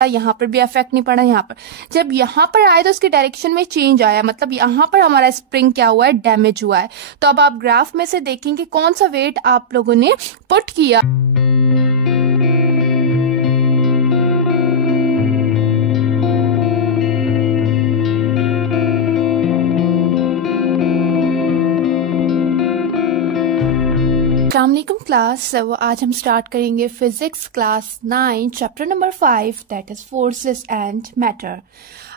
यहाँ पर भी इफेक्ट नहीं पड़ा। यहाँ पर जब यहाँ पर आए तो उसके डायरेक्शन में चेंज आया, मतलब यहाँ पर हमारा स्प्रिंग क्या हुआ है, डैमेज हुआ है। तो अब आप ग्राफ में से देखेंगे कौन सा वेट आप लोगों ने पुट किया। अस्सलामुअलैकुम क्लास। आज हम स्टार्ट करेंगे physics class 9 chapter number 5 that is forces and matter.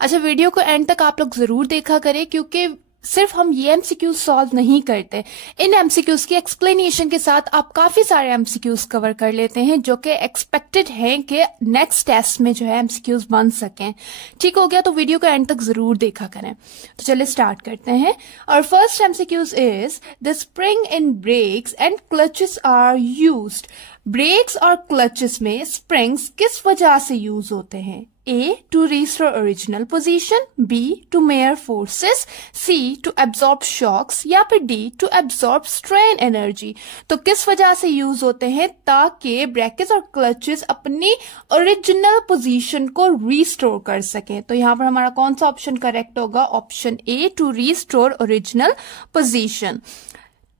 अच्छा, वीडियो को एंड तक आप लोग जरूर देखा करें, क्योंकि सिर्फ हम ये एमसीक्यूज सॉल्व नहीं करते, इन एमसीक्यूज की एक्सप्लेनेशन के साथ आप काफी सारे एमसीक्यूज कवर कर लेते हैं जो कि एक्सपेक्टेड हैं कि नेक्स्ट टेस्ट में जो है एमसीक्यूज बन सकें। ठीक हो गया? तो वीडियो को एंड तक जरूर देखा करें। तो चलिए स्टार्ट करते हैं। और first MCQs is the spring in brakes and clutches are used. Brakes और क्लचेस में स्प्रिंग्स किस वजह से यूज होते हैं? A. To restore original position, B. To measure forces, C. To absorb shocks या फिर D. To absorb strain energy। तो किस वजह से यूज होते हैं? ताकि ब्रैकेट्स और क्लचेस अपनी ओरिजिनल पोजीशन को रिस्टोर कर सकें। तो यहाँ पर हमारा कौन सा ऑप्शन करेक्ट होगा? Option A. To restore original position।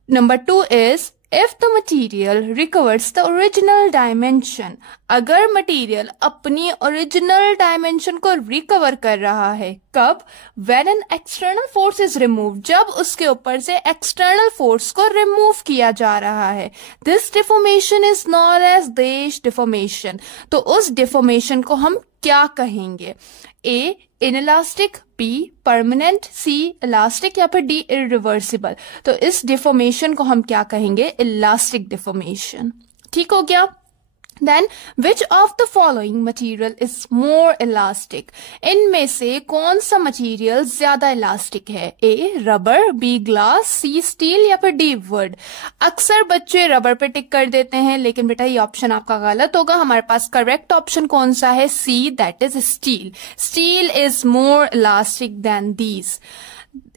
Number 2 is if the material recovers the original dimension। अगर मटेरियल अपनी ओरिजिनल डायमेंशन को रिकवर कर रहा है, कब? when an external force is removed, जब उसके ऊपर से एक्सटर्नल फोर्स को रिमूव किया जा रहा है। this deformation is known as Day's deformation। तो उस डिफॉर्मेशन को हम क्या कहेंगे? A. Inelastic, B. Permanent, C. Elastic या फिर D. इरिवर्सिबल। तो इस डिफॉर्मेशन को हम क्या कहेंगे? Elastic deformation. ठीक हो गया? Then which of the following material is more elastic? इनमें से कौन सा मटेरियल ज्यादा इलास्टिक है? A. Rubber, B. Glass, C. Steel या फिर D. वुड। अक्सर बच्चे रबर पे टिक कर देते हैं, लेकिन बेटा ये ऑप्शन आपका गलत होगा। हमारे पास करेक्ट ऑप्शन कौन सा है? C. That is steel. Steel is more elastic than these.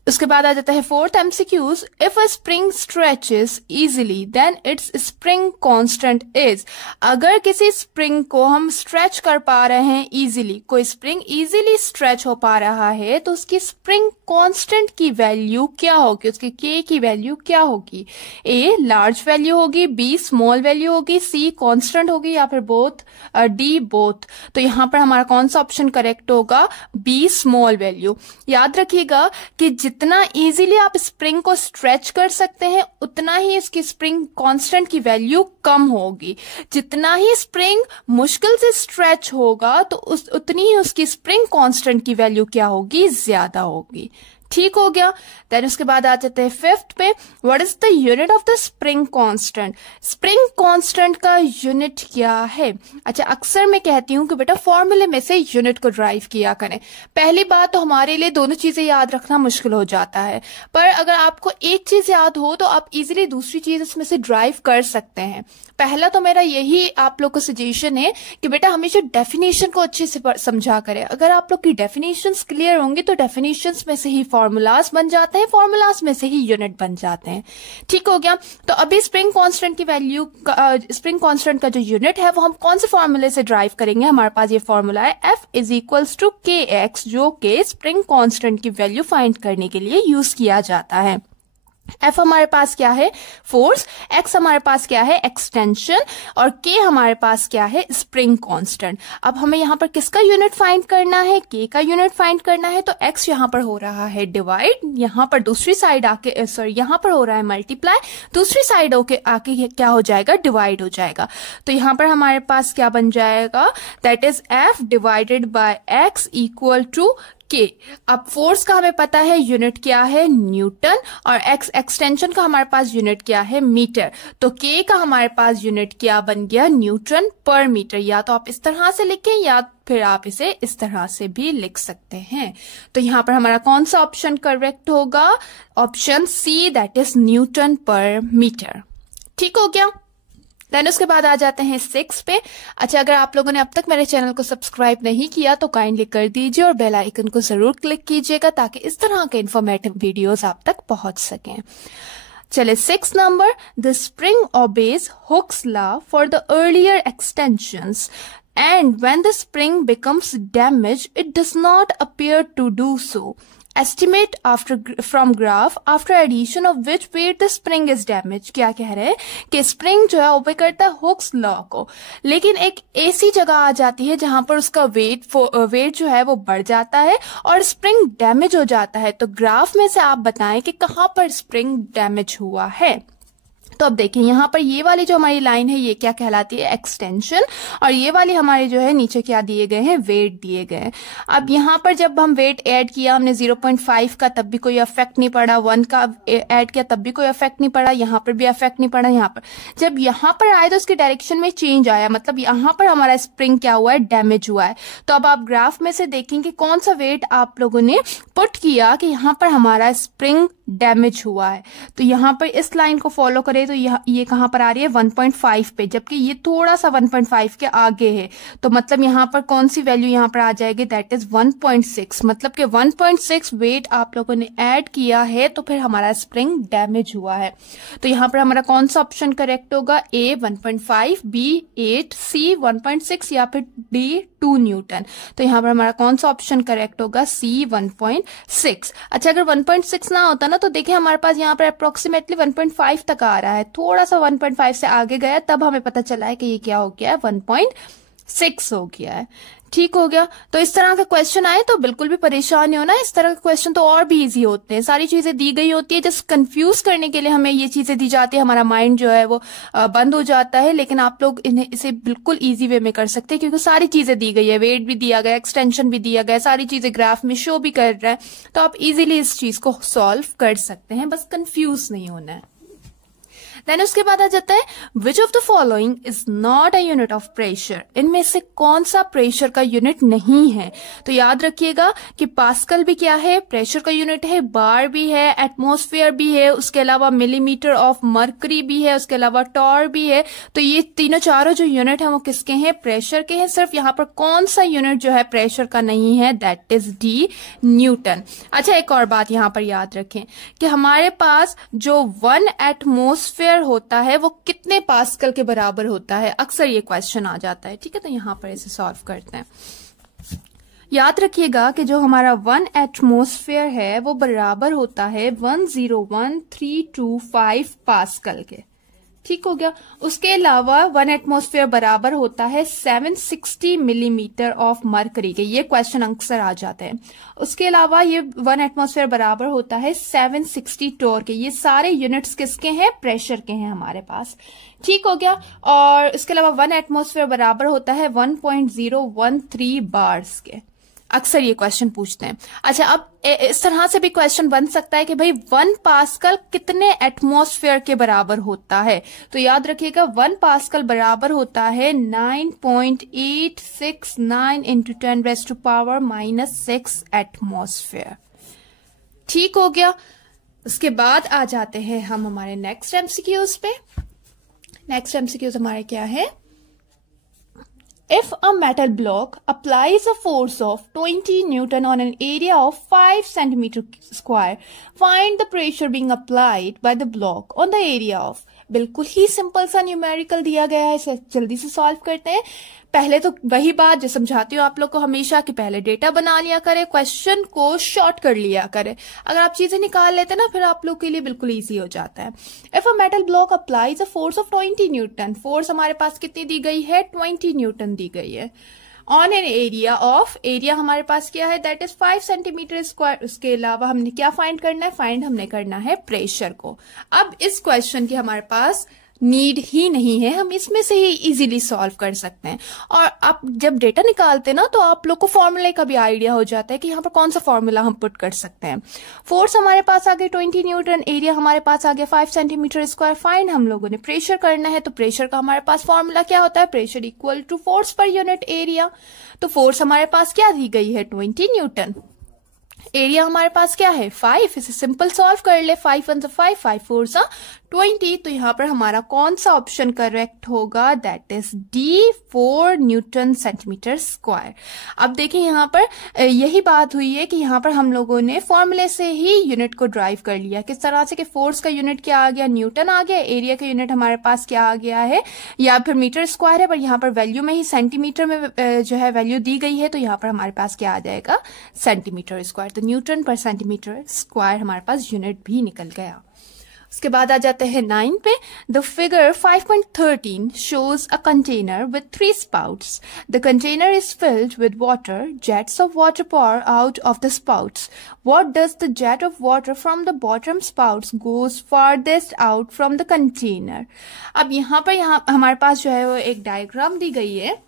उसके बाद आ जाता है fourth MCQs. If a spring stretches easily then its spring constant is. अगर किसी स्प्रिंग को हम स्ट्रेच कर पा रहे हैं इजीली, कोई स्प्रिंग इजीली स्ट्रेच हो पा रहा है, तो उसकी स्प्रिंग कांस्टेंट की वैल्यू क्या होगी? उसकी के की वैल्यू क्या होगी? ए. लार्ज वैल्यू होगी, बी. स्मॉल वैल्यू होगी, सी. कांस्टेंट होगी या फिर बोथ, डी. बोथ। तो यहां पर हमारा कौन सा ऑप्शन करेक्ट होगा? बी. Small value. याद रखिएगा कि जितना इजीली आप स्प्रिंग को स्ट्रेच कर सकते हैं, उतना ही इसकी स्प्रिंग कांस्टेंट की वैल्यू कम होगी। जितना ही स्प्रिंग मुश्किल से स्ट्रेच होगा, तो उतनी ही उसकी स्प्रिंग कांस्टेंट की वैल्यू क्या होगी? ज्यादा होगी। ठीक हो गया? देन उसके बाद आ जाते हैं फिफ्थ पे। What is the unit of the spring constant? Spring constant का यूनिट क्या है? अच्छा, अक्सर मैं कहती हूं कि बेटा फॉर्मूले में से यूनिट को ड्राइव किया करें। पहली बात तो हमारे लिए दोनों चीजें याद रखना मुश्किल हो जाता है, पर अगर आपको एक चीज याद हो तो आप इजीली दूसरी चीज उसमें से ड्राइव कर सकते हैं। पहला तो मेरा यही आप लोग को सजेशन है कि बेटा हमेशा डेफिनेशन को अच्छे से समझा करें। अगर आप लोग की डेफिनेशंस क्लियर होंगी तो डेफिनेशंस में से ही फॉर्मूलाज बन जाते हैं, फॉर्मूलाज में से ही यूनिट बन जाते हैं। ठीक हो गया? तो अभी स्प्रिंग कांस्टेंट की वैल्यू, स्प्रिंग कांस्टेंट का जो यूनिट है वो हम कौन से फॉर्मूले से ड्राइव करेंगे? हमारे पास ये फॉर्मूला है F is equals to KX, जो कि स्प्रिंग कांस्टेंट की वैल्यू फाइंड करने के लिए यूज किया जाता है। F हमारे पास क्या है? फोर्स, X हमारे पास क्या है? एक्सटेंशन, और K हमारे पास क्या है? Spring constant. अब हमें यहाँ पर किसका यूनिट फाइंड करना है? K का यूनिट फाइंड करना है। तो X यहाँ पर हो रहा है डिवाइड, यहाँ पर दूसरी साइड आके यहाँ पर हो रहा है मल्टीप्लाई, दूसरी साइड आके क्या हो जाएगा? डिवाइड हो जाएगा। तो यहाँ पर हमारे पास क्या बन जाएगा? That is F divided by X equal to K। अब फोर्स का हमें पता है यूनिट क्या है? न्यूटन, और एक्सटेंशन का हमारे पास यूनिट क्या है? मीटर। तो K का हमारे पास यूनिट क्या बन गया? न्यूटन पर मीटर। या तो आप इस तरह से लिखें या फिर आप इसे इस तरह से भी लिख सकते हैं। तो यहाँ पर हमारा कौन सा ऑप्शन करेक्ट होगा? Option C, that is Newton पर मीटर। ठीक हो गया? देन उसके बाद आ जाते हैं 6 पे। अच्छा, अगर आप लोगों ने अब तक मेरे चैनल को सब्सक्राइब नहीं किया तो काइंडली कर दीजिए और बेल आइकन को जरूर क्लिक कीजिएगा ताकि इस तरह के इंफॉर्मेटिव वीडियोस आप तक पहुंच सकें। चले 6 number, the spring obeys Hooke's law for the earlier extensions. and when the spring becomes damaged, it does not appear to do so. Estimate from graph after addition of which weight the spring is damaged. क्या कह रहे हैं कि spring जो है ओबे करता है हुक्स लॉ को, लेकिन एक ऐसी जगह आ जाती है जहां पर उसका वेट जो है वो बढ़ जाता है और स्प्रिंग डैमेज हो जाता है. तो ग्राफ में से आप बताएं कि कहां पर स्प्रिंग डैमेज हुआ है. तो अब देखिए यहाँ पर ये वाली जो हमारी लाइन है ये क्या कहलाती है, एक्सटेंशन, और ये वाली हमारी जो है नीचे क्या दिए गए हैं, वेट दिए गए हैं. अब यहाँ पर जब हम वेट ऐड किया हमने 0.5 का तब भी कोई इफेक्ट नहीं पड़ा, 1 का ऐड किया तब भी कोई इफेक्ट नहीं पड़ा, यहाँ पर भी इफेक्ट नहीं पड़ा. यहाँ पर जब यहाँ पर आए तो उसके डायरेक्शन में चेंज आया, मतलब यहाँ पर हमारा स्प्रिंग क्या हुआ है, डैमेज हुआ है. तो अब आप ग्राफ में से देखेंगे कौन सा वेट आप लोगों ने पुट किया कि यहाँ पर हमारा स्प्रिंग डैमेज हुआ है. तो यहाँ पर इस लाइन को फॉलो करें तो ये कहां पर आ रही है, 1.5 पे, जबकि ये थोड़ा सा 1.5 के आगे है. तो मतलब यहाँ पर कौन सी वैल्यू यहाँ पर आ जाएगी, दैट इज 1.6. मतलब कि 1.6 वेट आप लोगों ने ऐड किया है तो फिर हमारा स्प्रिंग डैमेज हुआ है. तो यहाँ पर हमारा कौन सा ऑप्शन करेक्ट होगा, ए 1.5, बी 8, सी 1.6 या फिर डी 2 न्यूटन. तो यहाँ पर हमारा कौन सा ऑप्शन करेक्ट होगा, सी 1.6. अच्छा अगर 1.6 ना होता ना तो देखिए हमारे पास यहाँ पर अप्रोक्सीमेटली 1.5 तक आ रहा है, थोड़ा सा 1.5 से आगे गया तब हमें पता चला है कि ये क्या हो गया है, 1.6 हो गया है. ठीक हो गया. तो इस तरह का क्वेश्चन आए तो बिल्कुल भी परेशान नहीं होना, इस तरह के क्वेश्चन तो और भी इजी होते हैं. सारी चीजें दी गई होती है, जस्ट कंफ्यूज करने के लिए हमें ये चीजें दी जाती है, हमारा माइंड जो है वो बंद हो जाता है. लेकिन आप लोग इसे बिल्कुल इजी वे में कर सकते हैं क्योंकि सारी चीजें दी गई है, वेट भी दिया गया, एक्सटेंशन भी दिया गया, सारी चीजें ग्राफ में शो भी कर रहा है. तो आप इजीली इस चीज को सॉल्व कर सकते हैं, बस कंफ्यूज नहीं होना है. देन उसके बाद आ जाता है which of the following is not a unit of pressure. इनमें से कौन सा प्रेशर का यूनिट नहीं है. तो याद रखिएगा कि पास्कल भी क्या है, प्रेशर का यूनिट है, बार भी है, एटमॉस्फेयर भी है, उसके अलावा मिलीमीटर ऑफ मर्करी भी है, उसके अलावा टॉर भी है. तो ये तीनों चारों जो यूनिट है वो किसके हैं, प्रेशर के हैं. सिर्फ यहाँ पर कौन सा यूनिट जो है प्रेशर का नहीं है, दैट इज डी न्यूटन. अच्छा एक और बात यहाँ पर याद रखें कि हमारे पास जो 1 एटमॉस्फेयर होता है वो कितने पास्कल के बराबर होता है, अक्सर ये क्वेश्चन आ जाता है. ठीक है, तो यहां पर इसे सॉल्व करते हैं. याद रखिएगा कि जो हमारा 1 एटमॉस्फेयर है वो बराबर होता है 101,325 पास्कल के. ठीक हो गया. उसके अलावा 1 एटमॉस्फेयर बराबर होता है 760 मिलीमीटर ऑफ मरकरी के. ये क्वेश्चन अक्सर आ जाते हैं. उसके अलावा ये 1 एटमॉस्फेयर बराबर होता है 760 टोर के. ये सारे यूनिट्स किसके हैं, प्रेशर के हैं हमारे पास. ठीक हो गया. और इसके अलावा 1 एटमॉस्फेयर बराबर होता है 1.013 बार्स के. अक्सर ये क्वेश्चन पूछते हैं. अच्छा अब इस तरह से भी क्वेश्चन बन सकता है कि भाई 1 पास्कल कितने एटमॉस्फेयर के बराबर होता है. तो याद रखिएगा 1 पास्कल बराबर होता है 9.869 इंटू 10⁻⁻6 एटमॉस्फेयर. ठीक हो गया. उसके बाद आ जाते हैं हम हमारे नेक्स्ट एमसीक्यूज पे. नेक्स्ट एमसीक्यूज हमारे क्या है, if a metal block applies a force of 20 Newton on an area of 5 centimeter square, find the pressure being applied by the block on the area of. बिल्कुल ही simple सा numerical दिया गया है, इसे जल्दी से सॉल्व करते हैं. पहले तो वही बात जो समझाती हूँ आप लोग को हमेशा कि पहले डेटा बना लिया करें, क्वेश्चन को शॉर्ट कर लिया करें. अगर आप चीजें निकाल लेते ना फिर आप लोग के लिए बिल्कुल इजी हो जाता है. If a metal block applies a force of 20 Newton, force हमारे पास कितनी दी गई है, 20 न्यूटन दी गई है. On an area of, area हमारे पास क्या है, दैट इज 5 सेंटीमीटर स्क्वायर. उसके अलावा हमने क्या फाइंड करना है, हमने करना है प्रेशर को. अब इस क्वेश्चन की हमारे पास नीड ही नहीं है, हम इसमें से ही इजीली सॉल्व कर सकते हैं. और आप जब डेटा निकालते ना तो आप लोग को फॉर्मूले का भी आइडिया हो जाता है कि यहाँ पर कौन सा फॉर्मूला हम पुट कर सकते हैं. फोर्स हमारे पास आ गए 20 न्यूटन, एरिया हमारे पास आ गया 5 सेंटीमीटर स्क्वायर. फाइंड हम लोगों ने प्रेशर करना है. तो प्रेशर का हमारे पास फॉर्मूला क्या होता है, pressure equal to force per unit area. तो फोर्स हमारे पास क्या दी गई है, 20 न्यूटन. एरिया हमारे पास क्या है, 5. इसे सिंपल सॉल्व कर ले, 5 1 5, 5 4 सा 20, तो यहाँ पर हमारा कौन सा ऑप्शन करेक्ट होगा? That is D, 4 Newton centimetre square. अब देखिए यहाँ पर यही बात हुई है कि यहाँ पर हम लोगों ने फॉर्मूले से ही यूनिट को ड्राइव कर लिया। किस तरह से कि फोर्स का यूनिट क्या आ गया? न्यूटन आ गया। एरिया का यूनिट हमारे पास क्या आ गया है? या फिर मीटर स्क्वायर है, पर यहाँ पर वैल्यू में ही सेंटीमीटर में जो है वैल्यू दी गई है, तो यहाँ पर हमारे पास क्या आ जाएगा? Centimetre square. तो न्यूटन पर सेंटीमीटर स्क्वायर हमारे पास यूनिट भी निकल गया। उसके बाद आ जाते हैं 9 पे। The figure 5.13 shows a container with 3 spouts. The container is filled with water. Jets of water pour out of the spouts. What does the jet of water from the bottom spouts goes farthest out from the container? अब यहाँ हमारे पास जो है वो एक diagram दी गई है।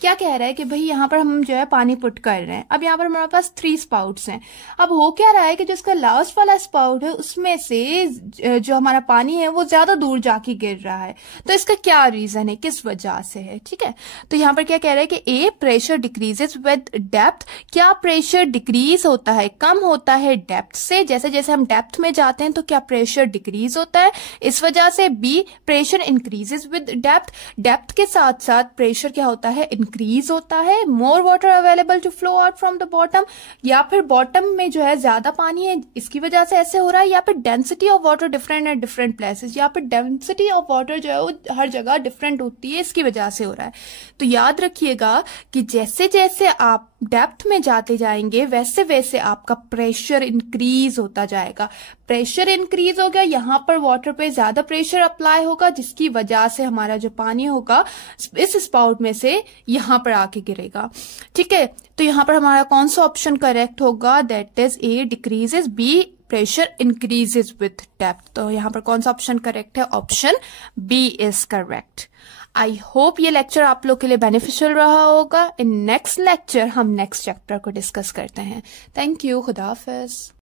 क्या कह रहा है कि भाई यहाँ पर हम जो है पानी पुट कर रहे हैं। अब यहाँ पर हमारे पास 3 स्पाउट्स हैं। अब हो क्या रहा है कि जिसका लास्ट वाला स्पाउट है उसमें से जो हमारा पानी है वो ज्यादा दूर जाके गिर रहा है। तो इसका क्या रीजन है, किस वजह से है? ठीक है, तो यहाँ पर क्या कह रहा है कि ए, प्रेशर डिक्रीजेस विद डेप्थ। क्या प्रेशर डिक्रीज होता है, कम होता है डेप्थ से? जैसे जैसे हम डेप्थ में जाते हैं तो क्या प्रेशर डिक्रीज होता है, इस वजह से। B, pressure increases with depth. Depth के साथ साथ प्रेशर क्या होता है? इंक्रीज होता है। More water available to flow out from the bottom, या फिर बॉटम में जो है ज्यादा पानी है इसकी वजह से ऐसे हो रहा है। या फिर density of water different at different places, या फिर डेंसिटी ऑफ वाटर जो है वो हर जगह डिफरेंट होती है, इसकी वजह से हो रहा है। तो याद रखिएगा कि जैसे जैसे आप डेप्थ में जाते जाएंगे वैसे वैसे आपका प्रेशर इंक्रीज होता जाएगा। प्रेशर इंक्रीज हो गया, यहाँ पर वाटर पे ज्यादा प्रेशर अप्लाई होगा, जिसकी वजह से हमारा जो पानी होगा इस स्पाउट में से यहाँ पर आके गिरेगा। ठीक है, तो यहाँ पर हमारा कौन सा ऑप्शन करेक्ट होगा? That is A, decreases. B, pressure increases with depth. तो यहाँ पर कौन सा ऑप्शन करेक्ट है? Option B is correct. I hope ये लेक्चर आप लोग के लिए बेनिफिशियल रहा होगा। इन नेक्स्ट लेक्चर हम नेक्स्ट चैप्टर को डिस्कस करते हैं। थैंक यू, खुदा हाफिज।